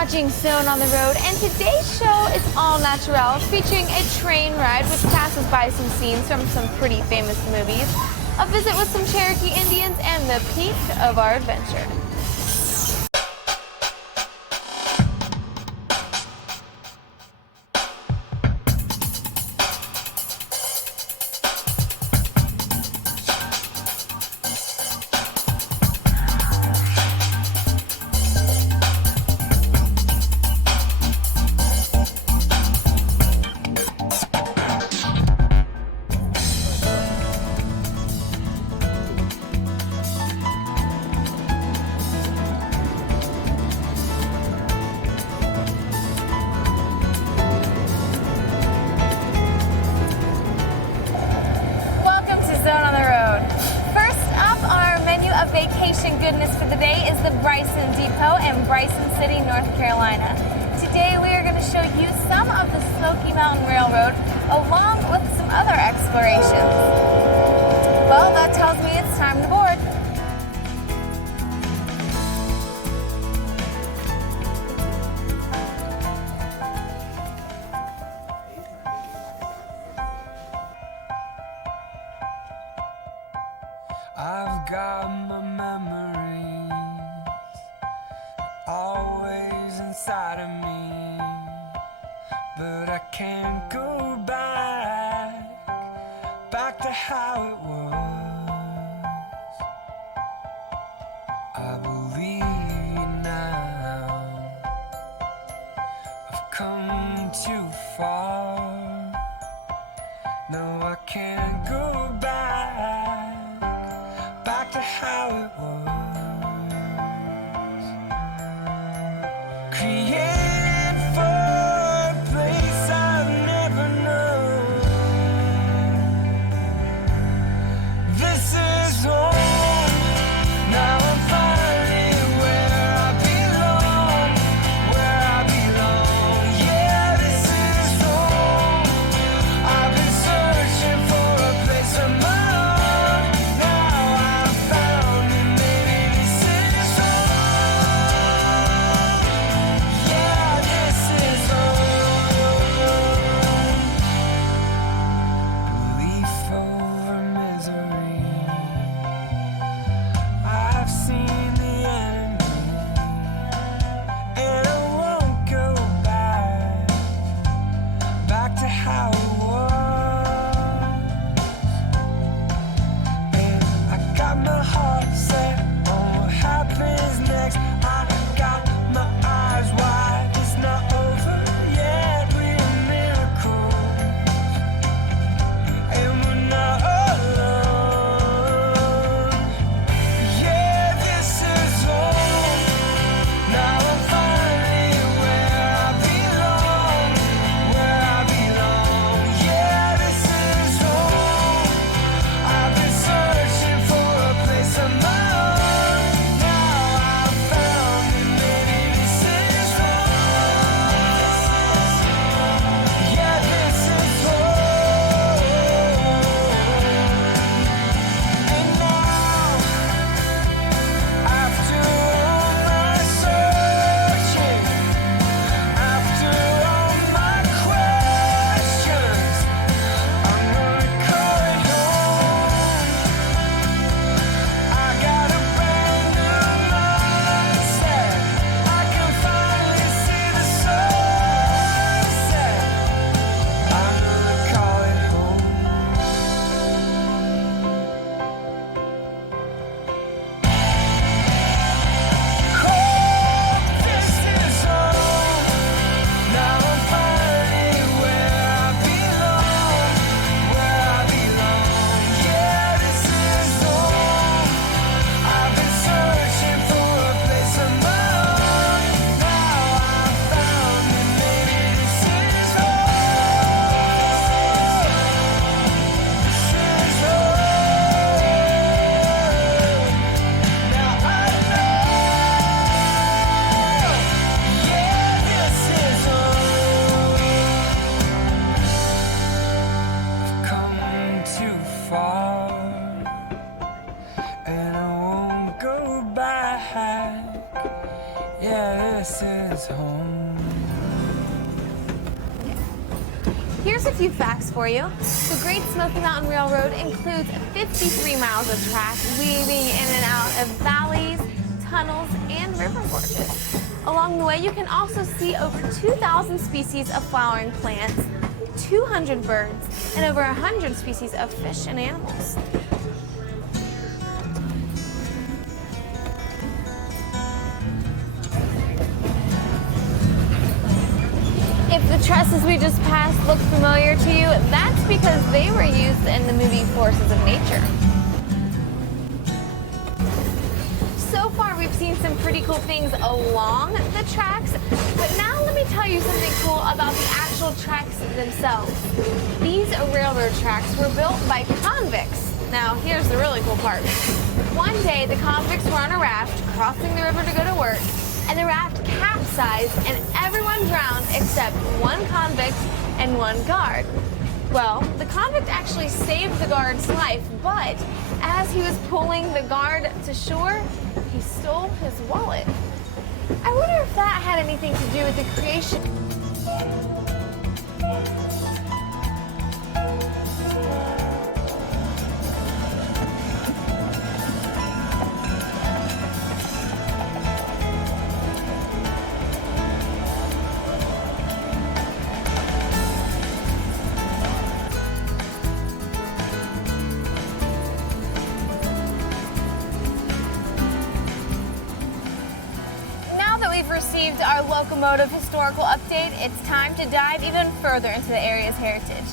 watching Zone on the Road, and today's show is all natural, featuring a train ride which passes by some scenes from some pretty famous movies, a visit with some Cherokee Indians, and the peak of our adventure. Vacation goodness for the day is the Bryson Depot in Bryson City, North Carolina. Today we are going to show you some of the Smoky Mountain Railroad along with some other explorations. Well, that tells me it's time to board. I've got my memories always inside of me, but I can't go back to how it was. I believe now I've come too far. No, I can't go back to how it was. Created for a place I've never known. This is home. Now I'm finally where I belong. Where I belong. Yeah, this is home. I've been searching for a place of my own. this is home. Here's a few facts for you. The Great Smoky Mountain Railroad includes 53 miles of track, weaving in and out of valleys, tunnels, and river gorges. Along the way, you can also see over 2,000 species of flowering plants, 200 birds, and over 100 species of fish and animals. If the trusses we just passed look familiar to you, that's because they were used in the movie Forces of Nature. So far, we've seen some pretty cool things along the tracks, but now let me tell you something cool about the actual tracks themselves. These railroad tracks were built by convicts. Now, here's the really cool part. One day, the convicts were on a raft crossing the river to go to work, and the raft capsized and everyone drowned except one convict and one guard. Well, the convict actually saved the guard's life, but as he was pulling the guard to shore, he stole his wallet. I wonder if that had anything to do with the creation. Received our locomotive historical update, it's time to dive even further into the area's heritage.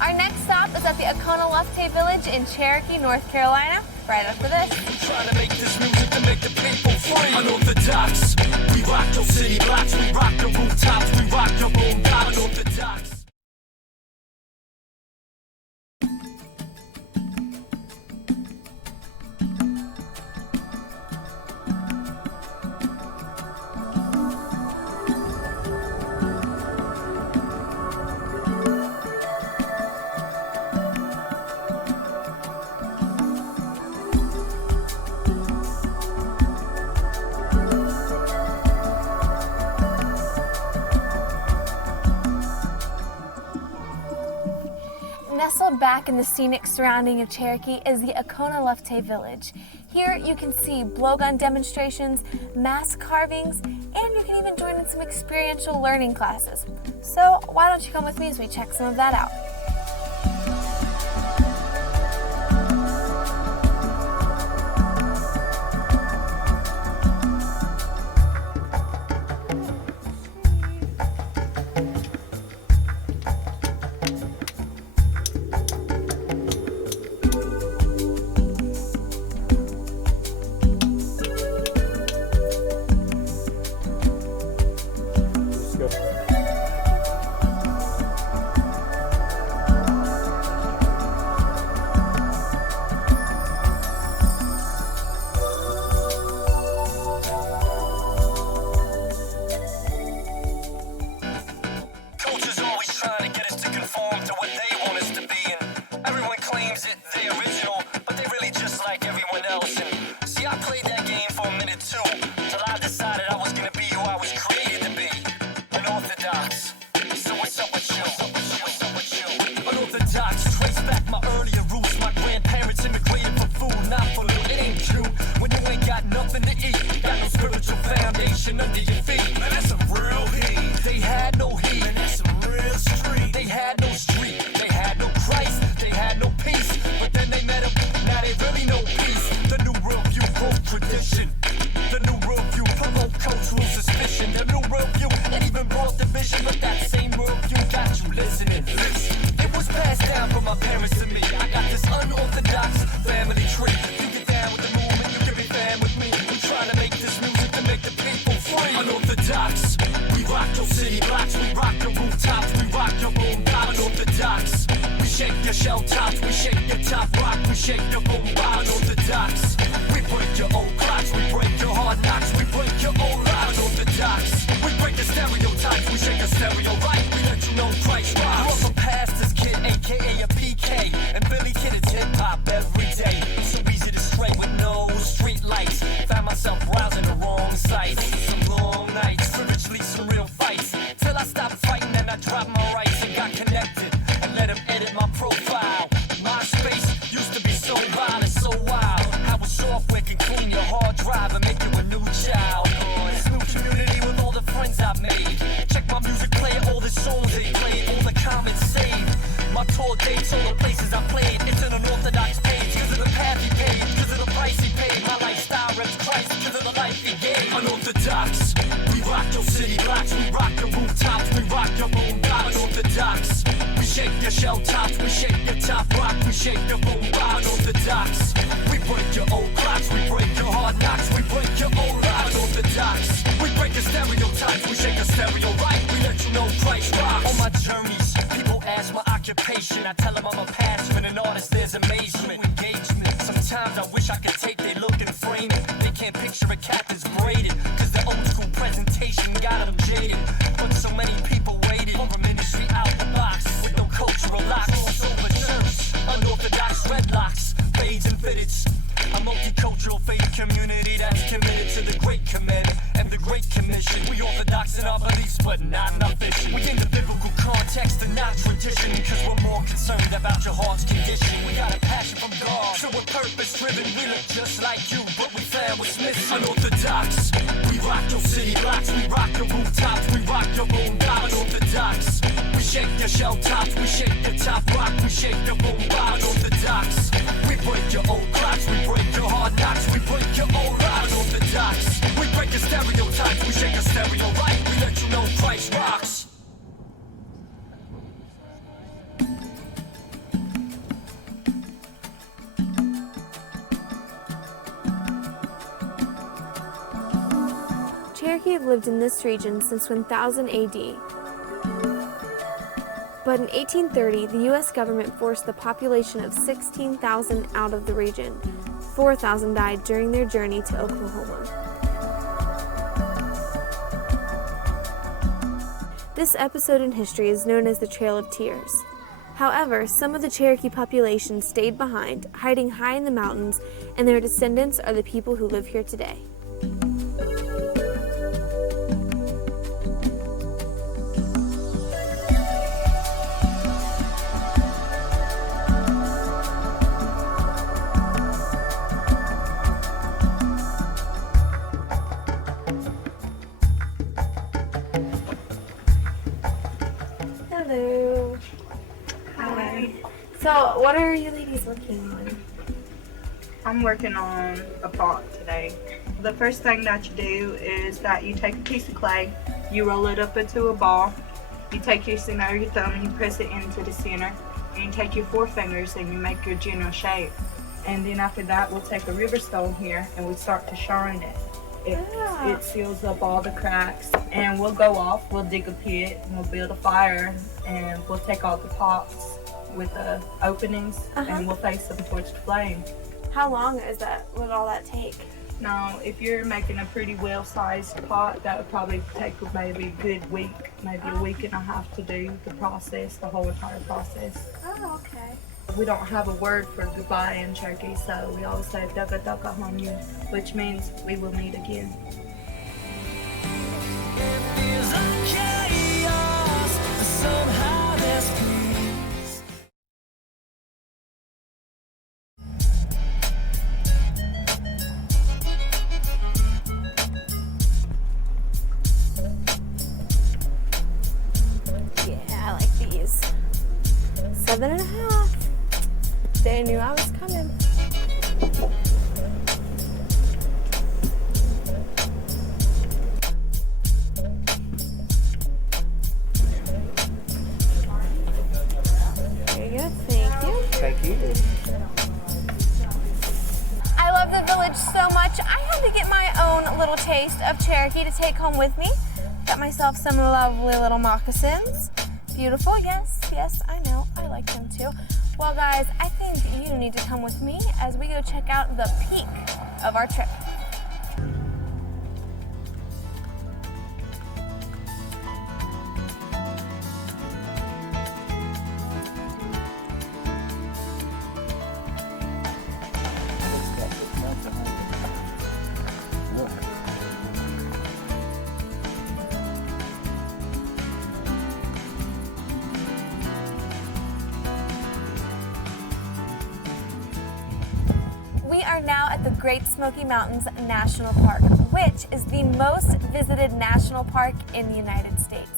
Our next stop is at the Oconalufte Village in Cherokee, North Carolina, right after this. Trying to make this music to make the people free. Unorthodox. We rock your city blocks, we rock the rooftops, we rock your boom tops. Unorthodox. Nestled back in the scenic surrounding of Cherokee is the Oconalufte Village. Here you can see blowgun demonstrations, mask carvings, and you can even join in some experiential learning classes. So why don't you come with me as we check some of that out? Under your feet, man, that's some real heat. They had no heat, man, that's some real street. They had no street, they had no Christ, they had no peace. But then they met him, now they really know peace. The new worldview broke tradition. The new worldview promote cultural suspicion. The new worldview, it even brought division. But that same worldview got you listening. Listen, it was passed down from my parents to me. I got this unorthodox family tree. You get down with the movement, you can be fan with me. We trying to make this music to make the people free. Unorthodox, we rock your city blocks, we rock your rooftops, we rock your boom tops. Unorthodox, we shake your shell tops, we shake your top rock, we shake your boom box. Unorthodox, we break your old clocks, we break your hard knocks, we break your old lives. Unorthodox, we break the stereotypes, we shake a stereo right, we let you know Christ rocks. Grew up a pastor's kid, aka a PK, and Billy Kid is hip hop every day. So easy to stray with no street lights. Found myself browsing the wrong sites. Some long nights. dates, all the places I played. It's an unorthodox page, cause of the path he paid, cause of the price he paid. My lifestyle reps Christ, cause of the life he gave. Unorthodox, we rock your city blocks, we rock your rooftops, we rock your own blocks. Unorthodox, we shake your shell tops, we shake your top rock, we shake your phone box. Unorthodox, we break your old clocks, we break your hard knocks, we break your old locks. Unorthodox, we break the stereotypes, we shake a stereo right, we let you know Christ rocks. On my journeys, people ask my occupation, I tell them I'm a pastor and an artist, there's amazement, engagement. Sometimes I wish I could take their look and frame it. They can't picture a cat that's braided, cause the old school presentation got them jaded. But so many people waited for a ministry out the box, with no cultural locks, silver shirts, unorthodox dreadlocks, fades and fitteds. A multicultural faith community that's committed to the Great Commandment and the Great Commission. We orthodox in our beliefs, but not in our vision. We in the biblical context and not tradition, cause we're more concerned about your heart's condition. We got a passion from God, so we're purpose driven. We look just like you, but we found what's missing. Unorthodox, we rock your city blocks, we rock your rooftops, we rock your own blocks. Unorthodox, we shake your shell tops, we shake your top rock, we shake your own box. Unorthodox, we break your old clocks, we break your hard knocks, we break your old locks. Unorthodox, we break your stereotypes, we shake a stereo right, we let you know Christ rocks. Cherokee have lived in this region since 1000 AD. But in 1830, the U.S. government forced the population of 16,000 out of the region. 4,000 died during their journey to Oklahoma. This episode in history is known as the Trail of Tears. However, some of the Cherokee population stayed behind, hiding high in the mountains, and their descendants are the people who live here today. Hello. Hi. So, what are you ladies working on? I'm working on a pot today. The first thing that you do is that you take a piece of clay, you roll it up into a ball, you take your center of your thumb and you press it into the center, and you take your forefingers and you make your general shape. And then after that, we'll take a river stone here and we start to shine it. It seals up all the cracks, and we'll go off, we'll dig a pit, and we'll build a fire, and we'll take all the pots with the openings and we'll face them towards the flame. How long would all that take? Now, if you're making a pretty well-sized pot, that would probably take maybe a good week, maybe a week and a half to do the process, the whole entire process. Oh, okay. We don't have a word for goodbye in Cherokee, so we always say "Daga daga hamyu," which means we will meet again. There's a chaos, somehow there's peace. Yeah, I like these. 7.5. They knew I was coming. There you go. Thank you. Thank you. I love the village so much, I had to get my own little taste of Cherokee to take home with me. Got myself some lovely little moccasins. Beautiful, yes, I know, I like them too. Well guys, I think you need to come with me as we go check out the peak of our trip. We are now at the Great Smoky Mountains National Park, which is the most visited national park in the United States.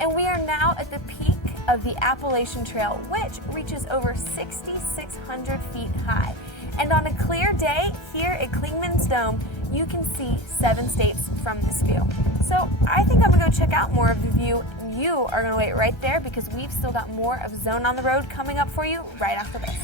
And we are now at the peak of the Appalachian Trail, which reaches over 6,600 feet high. And on a clear day here at Klingman's Dome, you can see 7 states from this view. So I think I'm gonna go check out more of the view. You are gonna wait right there because we've still got more of Zone on the Road coming up for you right after this.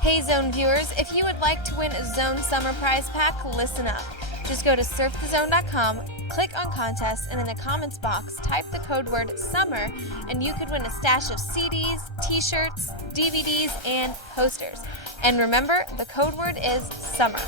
Hey Zone viewers, if you would like to win a Zone Summer Prize Pack, listen up. Just go to surfthezone.com, click on contest, and in the comments box, type the code word SUMMER, and you could win a stash of CDs, t-shirts, DVDs, and posters. And remember, the code word is SUMMER.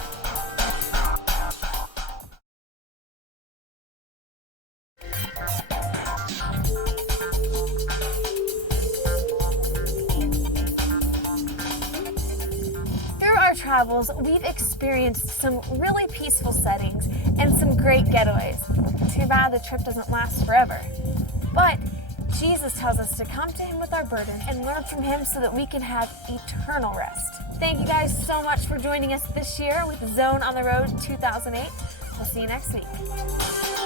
Travels, we've experienced some really peaceful settings and some great getaways. Too bad the trip doesn't last forever. But Jesus tells us to come to Him with our burden and learn from Him so that we can have eternal rest. Thank you guys so much for joining us this year with Zone on the Road 2008. We'll see you next week.